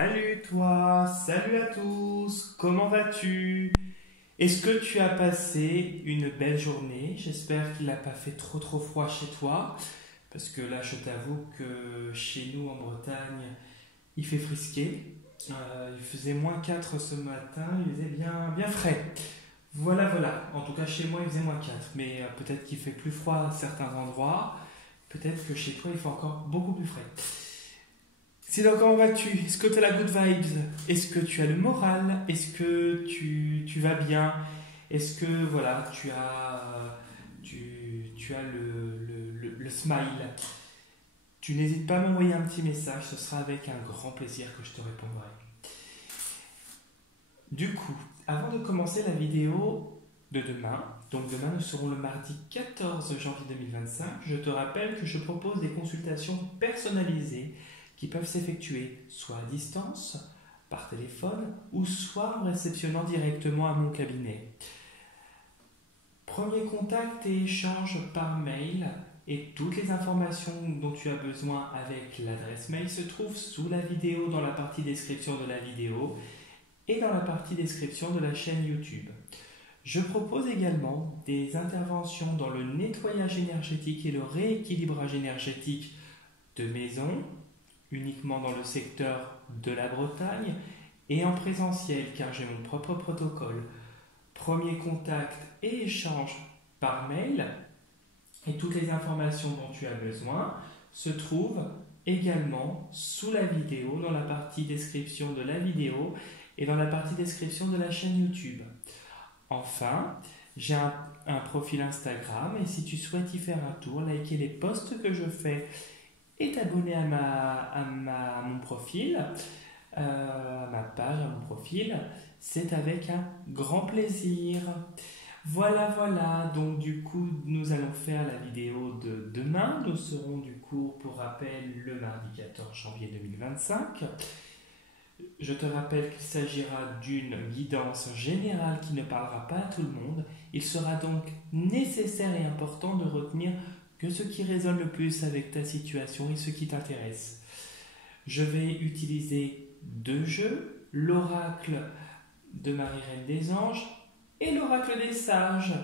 Salut toi, salut à tous, comment vas-tu? Est-ce que tu as passé une belle journée? J'espère qu'il n'a pas fait trop froid chez toi, parce que là je t'avoue que chez nous en Bretagne, il fait frisquer. Il faisait -4 ce matin, il faisait bien frais. Voilà, en tout cas chez moi il faisait -4, mais peut-être qu'il fait plus froid à certains endroits, peut-être que chez toi il fait encore beaucoup plus frais. Sinon, comment vas-tu? Est-ce que tu as la good vibes? Est-ce que tu as le moral? Est-ce que tu vas bien? Est-ce que voilà, tu as le smile? Tu n'hésites pas à m'envoyer un petit message, ce sera avec un grand plaisir que je te répondrai. Du coup, avant de commencer la vidéo de demain, donc demain nous serons le mardi 14 janvier 2025, je te rappelle que je propose des consultations personnalisées qui peuvent s'effectuer soit à distance, par téléphone, ou soit en réceptionnant directement à mon cabinet. Premier contact et échange par mail, et toutes les informations dont tu as besoin avec l'adresse mail se trouvent sous la vidéo dans la partie description de la vidéo et dans la partie description de la chaîne YouTube. Je propose également des interventions dans le nettoyage énergétique et le rééquilibrage énergétique de maisons, uniquement dans le secteur de la Bretagne et en présentiel car j'ai mon propre protocole. Premier contact et échange par mail et toutes les informations dont tu as besoin se trouvent également sous la vidéo dans la partie description de la vidéo et dans la partie description de la chaîne YouTube. Enfin, j'ai un profil Instagram et si tu souhaites y faire un tour, liker les posts que je fais et t'abonner à mon profil, à ma page, à mon profil, c'est avec un grand plaisir. Voilà, donc du coup, nous allons faire la vidéo de demain. Nous serons du coup, pour rappel, le mardi 14 janvier 2025. Je te rappelle qu'il s'agira d'une guidance générale qui ne parlera pas à tout le monde. Il sera donc nécessaire et important de retenir que ce qui résonne le plus avec ta situation et ce qui t'intéresse. Je vais utiliser deux jeux, l'oracle de Marie-Reine des Anges et l'oracle des Sages.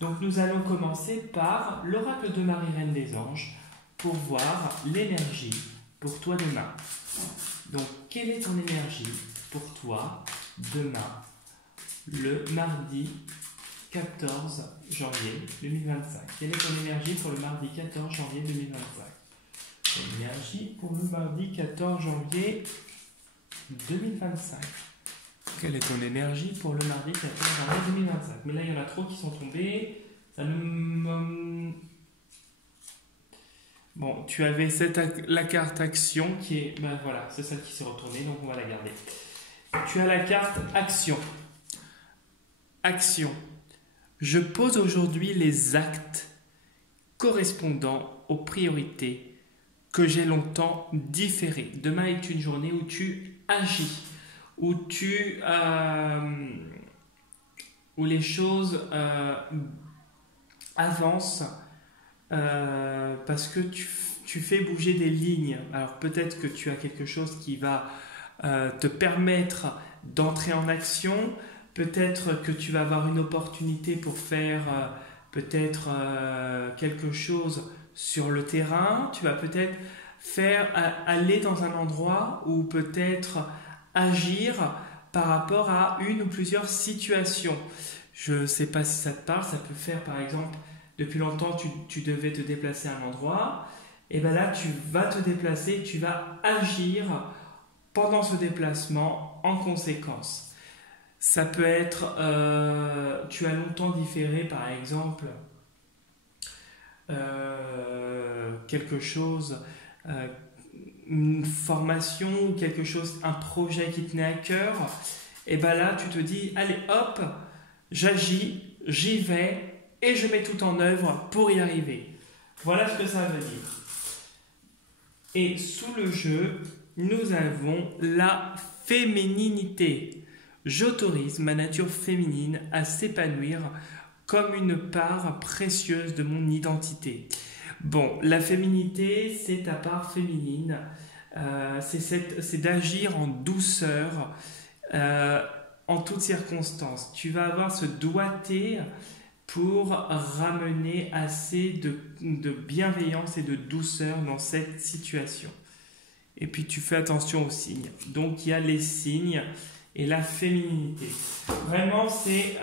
Donc nous allons commencer par l'oracle de Marie-Reine des Anges pour voir l'énergie pour toi demain. Donc quelle est ton énergie pour toi demain, le mardi 14 janvier 2025. Quelle est ton énergie pour le mardi 14 janvier 2025? Ton énergie pour le mardi 14 janvier 2025. Quelle est ton énergie pour le mardi 14 janvier 2025? Mais là, il y en a trop qui sont tombés. Ça nous... Bon, tu avais la carte action qui est... Ben voilà, c'est celle qui s'est retournée, donc on va la garder. Tu as la carte action. Action. Je pose aujourd'hui les actes correspondant aux priorités que j'ai longtemps différées. Demain est une journée où tu agis, où les choses avancent parce que tu fais bouger des lignes. Alors peut-être que tu as quelque chose qui va te permettre d'entrer en action. Peut-être que tu vas avoir une opportunité pour faire quelque chose sur le terrain. Tu vas peut-être aller dans un endroit ou peut-être agir par rapport à une ou plusieurs situations. Je ne sais pas si ça te parle. Ça peut faire par exemple, depuis longtemps tu devais te déplacer à un endroit. Et bien là tu vas te déplacer, tu vas agir pendant ce déplacement en conséquence. Ça peut être, tu as longtemps différé par exemple quelque chose, une formation ou quelque chose, un projet qui tenait à cœur, et bien là tu te dis, allez hop, j'agis, j'y vais et je mets tout en œuvre pour y arriver. Voilà ce que ça veut dire. Et sous le jeu, nous avons la fémininité. J'autorise ma nature féminine à s'épanouir comme une part précieuse de mon identité. Bon, la féminité, c'est ta part féminine c'est d'agir en douceur en toutes circonstances. Tu vas avoir ce doigté pour ramener assez de bienveillance et de douceur dans cette situation. Et puis tu fais attention aux signes. Donc il y a les signes et la féminité. Vraiment, c'est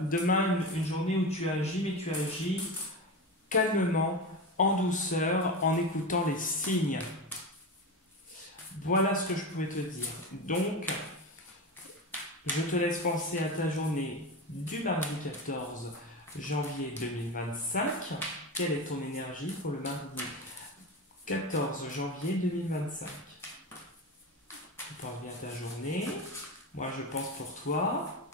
demain une journée où tu agis, mais tu agis calmement, en douceur, en écoutant les signes. Voilà ce que je pouvais te dire. Donc, je te laisse penser à ta journée du mardi 14 janvier 2025. Quelle est ton énergie pour le mardi 14 janvier 2025? Tu penses bien à ta journée. Moi, je pense pour toi.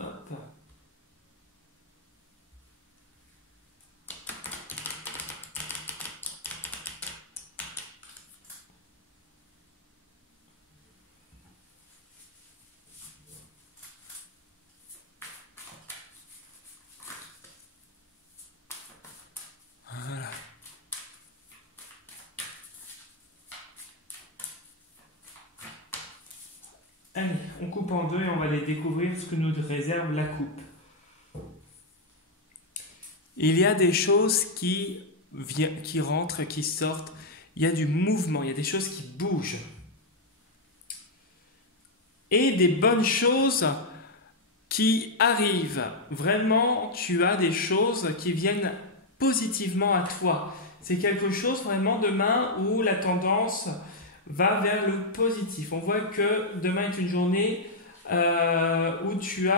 Hop. Voilà. Allez, on coupe en deux et on va aller découvrir ce que nous réserve la coupe. Il y a des choses qui rentrent, qui sortent. Il y a du mouvement, il y a des choses qui bougent. Et des bonnes choses qui arrivent. Vraiment, tu as des choses qui viennent positivement à toi. C'est quelque chose vraiment demain où la tendance va vers le positif. On voit que demain est une journée où tu es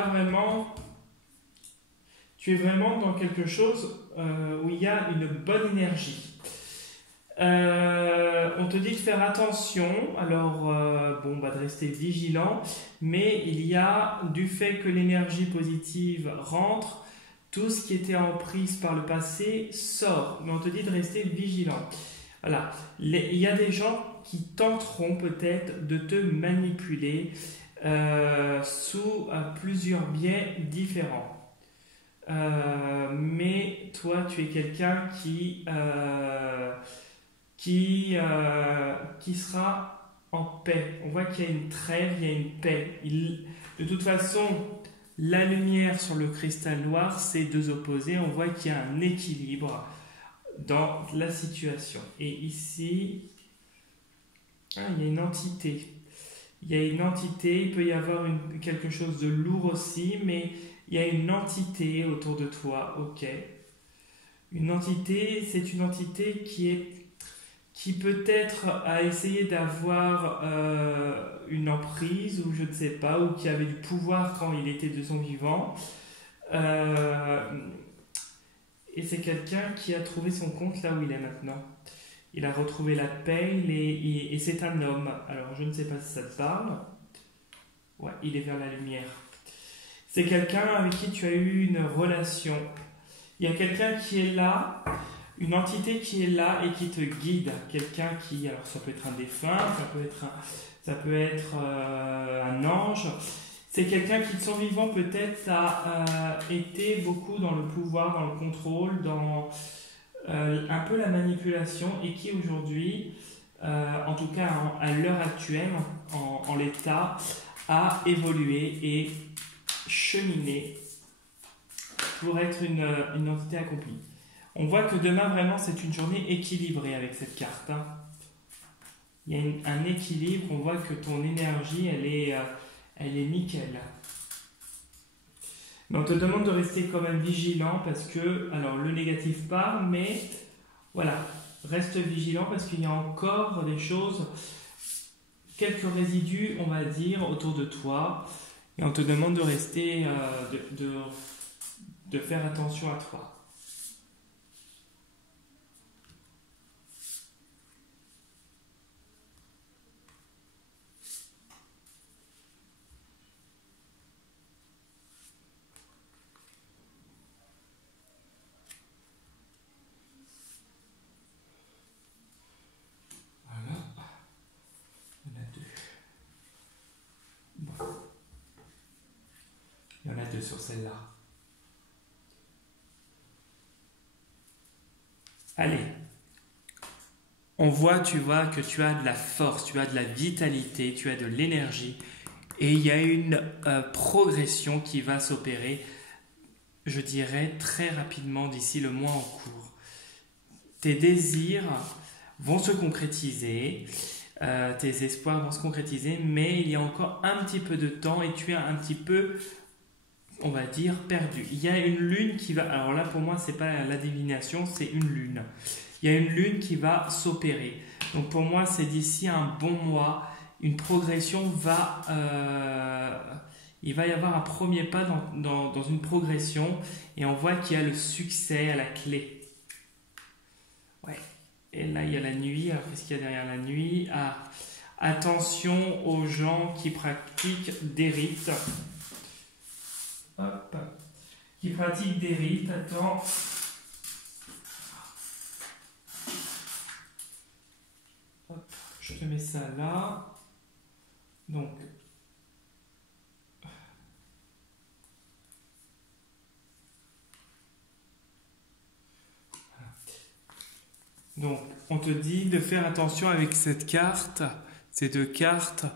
vraiment dans quelque chose où il y a une bonne énergie. On te dit de faire attention, alors de rester vigilant, mais il y a du fait que l'énergie positive rentre, tout ce qui était en prise par le passé sort, mais on te dit de rester vigilant. Voilà, il y a des gens qui tenteront peut-être de te manipuler sous plusieurs biais différents. Mais toi, tu es quelqu'un qui sera en paix. On voit qu'il y a une trêve, il y a une paix. De toute façon, la lumière sur le cristal noir, c'est deux opposés. On voit qu'il y a un équilibre dans la situation. Et ici, il y a une entité. Il y a une entité, il peut y avoir quelque chose de lourd aussi, mais il y a une entité autour de toi, ok. Une entité, c'est une entité qui peut-être a essayé d'avoir une emprise, ou je ne sais pas, ou qui avait du pouvoir quand il était de son vivant. Et c'est quelqu'un qui a trouvé son compte là où il est maintenant. Il a retrouvé la paix, et c'est un homme. Alors, je ne sais pas si ça te parle. Ouais, il est vers la lumière. C'est quelqu'un avec qui tu as eu une relation. Il y a quelqu'un qui est là, une entité qui est là et qui te guide. Quelqu'un qui, alors ça peut être un défunt, ça peut être un ange. C'est quelqu'un qui, de son vivant, peut-être a été beaucoup dans le pouvoir, dans le contrôle, dans un peu la manipulation, et qui aujourd'hui, en tout cas à l'heure actuelle, en l'état, a évolué et cheminé pour être une entité accomplie. On voit que demain, vraiment, c'est une journée équilibrée avec cette carte. Il y a un équilibre, on voit que ton énergie, elle est nickel. Mais on te demande de rester quand même vigilant parce que, alors le négatif part, mais voilà, reste vigilant parce qu'il y a encore des choses, quelques résidus, on va dire, autour de toi. Et on te demande de rester, de faire attention à toi. Voilà. Il y en a deux. Bon. Il y en a deux sur celle-là. Allez. on voit, tu vois, que tu as de la force, tu as de la vitalité, tu as de l'énergie. Et il y a une progression qui va s'opérer, je dirais, très rapidement d'ici le mois en cours. Tes désirs vont se concrétiser, tes espoirs vont se concrétiser, mais il y a encore un petit peu de temps et tu es un petit peu, on va dire, perdu. Il y a une lune qui va... Alors là, pour moi, ce n'est pas la divination, c'est une lune. Il y a une lune qui va s'opérer. Donc pour moi, c'est d'ici un bon mois, une progression va... il va y avoir un premier pas dans une progression et on voit qu'il y a le succès à la clé. Ouais. Et là, il y a la nuit. Alors, qu'est-ce qu'il y a derrière la nuit? Ah, attention aux gens qui pratiquent des rites. Hop. Qui pratiquent des rites. Attends. Hop. Je te mets ça là. Donc. Donc, on te dit de faire attention avec cette carte, ces deux cartes,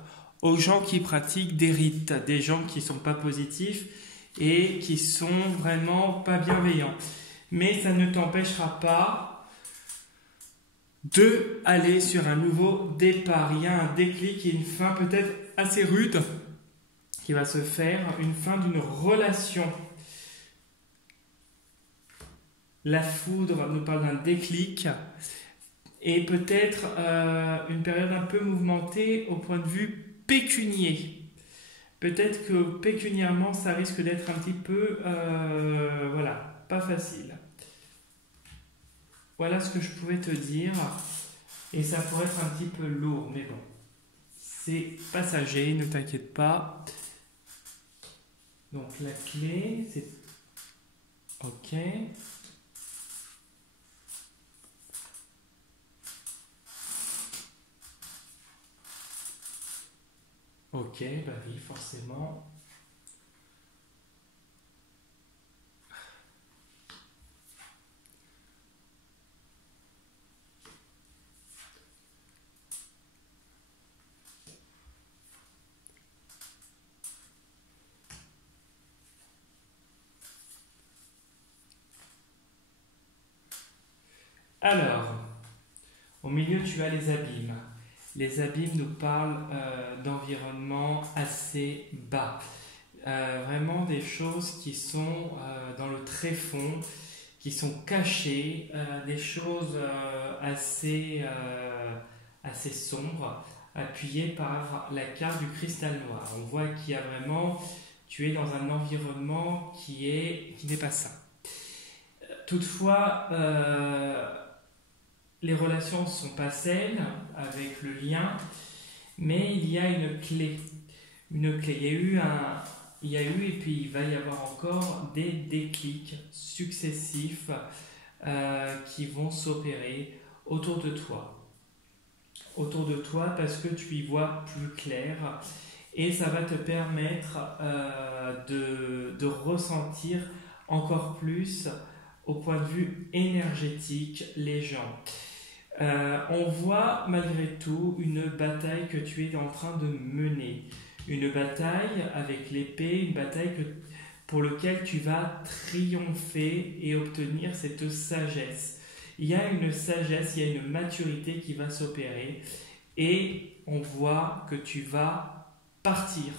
aux gens qui pratiquent des rites, des gens qui ne sont pas positifs et qui sont vraiment pas bienveillants. Mais ça ne t'empêchera pas de aller sur un nouveau départ. Il y a un déclic et une fin peut-être assez rude qui va se faire, une fin d'une relation. La foudre nous parle d'un déclic et peut-être une période un peu mouvementée au point de vue pécunier. Peut-être que pécuniairement, ça risque d'être un petit peu, voilà, pas facile. Voilà ce que je pouvais te dire. Et ça pourrait être un petit peu lourd, mais bon. C'est passager, ne t'inquiète pas. Donc la clé, c'est... Ok. Ok, bah oui, forcément. Alors, au milieu, tu as les abîmes. Les abîmes nous parlent d'environnement assez bas. Vraiment des choses qui sont dans le tréfonds, qui sont cachées, des choses assez sombres, appuyées par la carte du cristal noir. On voit qu'il y a vraiment, tu es dans un environnement qui n'est pas sain. Toutefois, les relations ne sont pas saines avec le lien, mais il y a une clé. Une clé. Il y a eu et puis il va y avoir encore des déclics successifs qui vont s'opérer autour de toi. Autour de toi parce que tu y vois plus clair et ça va te permettre de ressentir encore plus au point de vue énergétique les gens. On voit malgré tout une bataille que tu es en train de mener. Une bataille avec l'épée, une bataille pour laquelle tu vas triompher et obtenir cette sagesse. Il y a une sagesse, il y a une maturité qui va s'opérer et on voit que tu vas partir.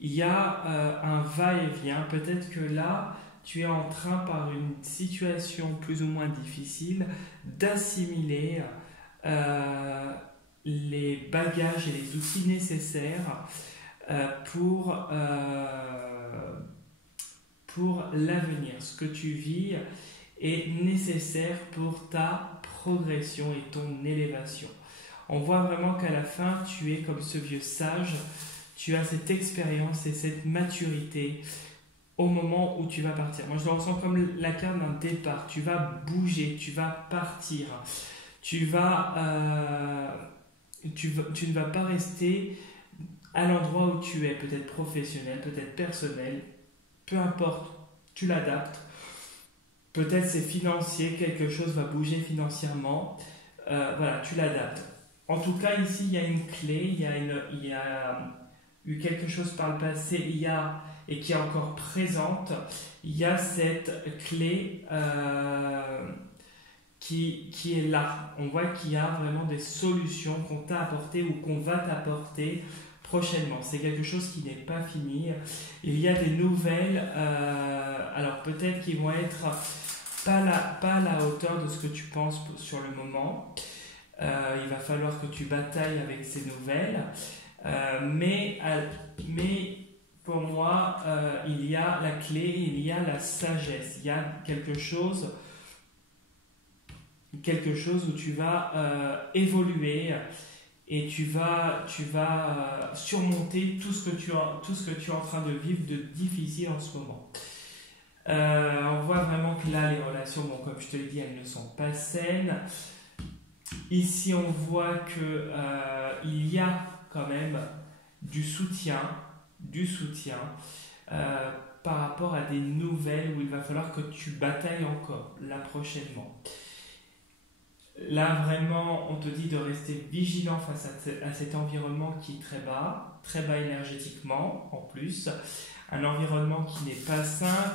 Il y a un va-et-vient. Peut-être que là, tu es en train, par une situation plus ou moins difficile, d'assimiler les bagages et les outils nécessaires pour l'avenir. Ce que tu vis est nécessaire pour ta progression et ton élévation. On voit vraiment qu'à la fin, tu es comme ce vieux sage, tu as cette expérience et cette maturité au moment où tu vas partir. Moi, je le ressens comme la carte d'un départ. Tu vas bouger, tu vas partir. Tu ne vas pas rester à l'endroit où tu es, peut-être professionnel, peut-être personnel, peu importe, tu l'adaptes. Peut-être c'est financier, quelque chose va bouger financièrement. voilà, tu l'adaptes. En tout cas, ici, il y a une clé, il y a eu quelque chose par le passé, et qui est encore présente, il y a cette clé qui est là. On voit qu'il y a vraiment des solutions qu'on t'a apportées ou qu'on va t'apporter prochainement. C'est quelque chose qui n'est pas fini. Il y a des nouvelles, alors peut-être qu'ils vont être pas à la hauteur de ce que tu penses sur le moment. Il va falloir que tu batailles avec ces nouvelles. Mais pour moi, il y a la clé, il y a la sagesse. Il y a quelque chose où tu vas évoluer et tu vas surmonter tout ce que tu es en train de vivre de difficile en ce moment. On voit vraiment que là, les relations, bon, comme je te l'ai dit, elles ne sont pas saines. Ici, on voit que il y a quand même du soutien par rapport à des nouvelles où il va falloir que tu batailles encore là prochainement. Là, vraiment, on te dit de rester vigilant face à cet environnement qui est très bas énergétiquement en plus. Un environnement qui n'est pas sain,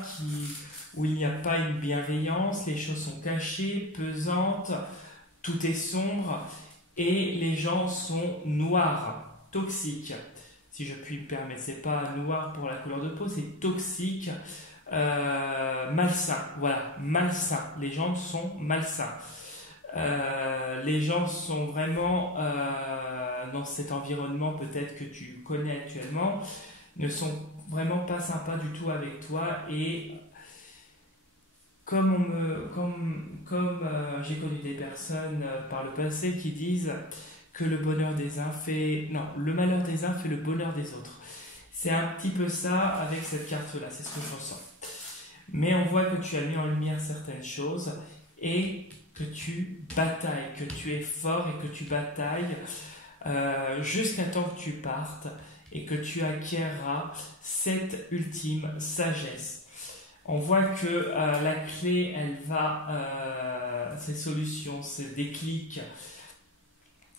où il n'y a pas une bienveillance, les choses sont cachées, pesantes, tout est sombre et les gens sont noirs, toxiques. Si je puis me permettre, c'est pas noir pour la couleur de peau, c'est toxique, malsain. Voilà, malsain. Les gens sont malsains. Les gens sont vraiment dans cet environnement peut-être que tu connais actuellement, ne sont vraiment pas sympas du tout avec toi et comme j'ai connu des personnes par le passé qui disent que le malheur des uns fait le bonheur des autres. C'est un petit peu ça avec cette carte-là, c'est ce que je ressens. Mais on voit que tu as mis en lumière certaines choses et que tu batailles, que tu es fort et que tu batailles jusqu'à temps que tu partes et que tu acquerras cette ultime sagesse. On voit que la clé, ces solutions, ces déclics,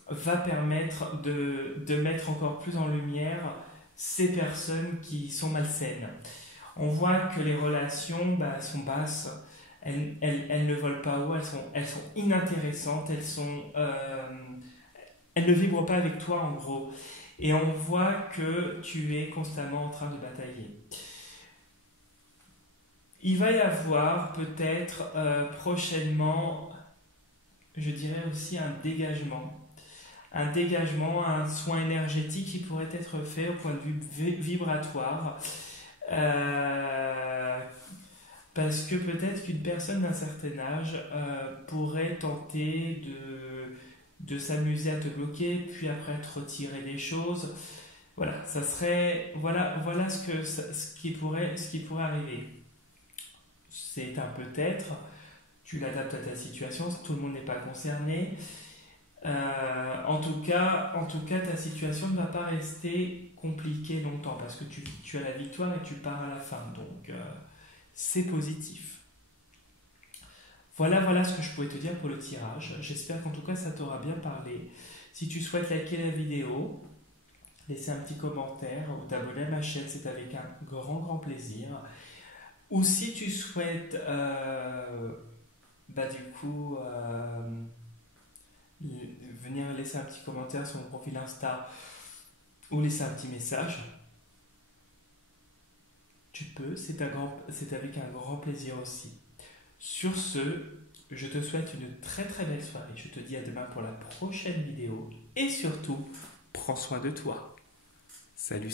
va permettre de mettre encore plus en lumière ces personnes qui sont malsaines. On voit que les relations sont basses, elles ne volent pas haut, elles sont inintéressantes, elles ne vibrent pas avec toi en gros. Et on voit que tu es constamment en train de batailler. Il va y avoir peut-être prochainement, je dirais aussi un dégagement, un soin énergétique qui pourrait être fait au point de vue vibratoire. Parce que peut-être qu'une personne d'un certain âge pourrait tenter de s'amuser à te bloquer, puis après te retirer des choses. Voilà, ça serait voilà ce qui pourrait arriver. C'est un peut-être, tu l'adaptes à ta situation, tout le monde n'est pas concerné. En tout cas, ta situation ne va pas rester compliquée longtemps parce que tu as la victoire et tu pars à la fin. Donc, c'est positif. Voilà ce que je pouvais te dire pour le tirage. J'espère qu'en tout cas, ça t'aura bien parlé. Si tu souhaites liker la vidéo, laisser un petit commentaire ou t'abonner à ma chaîne, c'est avec un grand plaisir. Ou si tu souhaites venir laisser un petit commentaire sur mon profil Insta ou laisser un petit message, tu peux, c'est avec un grand plaisir aussi. Sur ce, je te souhaite une très belle soirée. Je te dis à demain pour la prochaine vidéo et surtout, prends soin de toi. Salut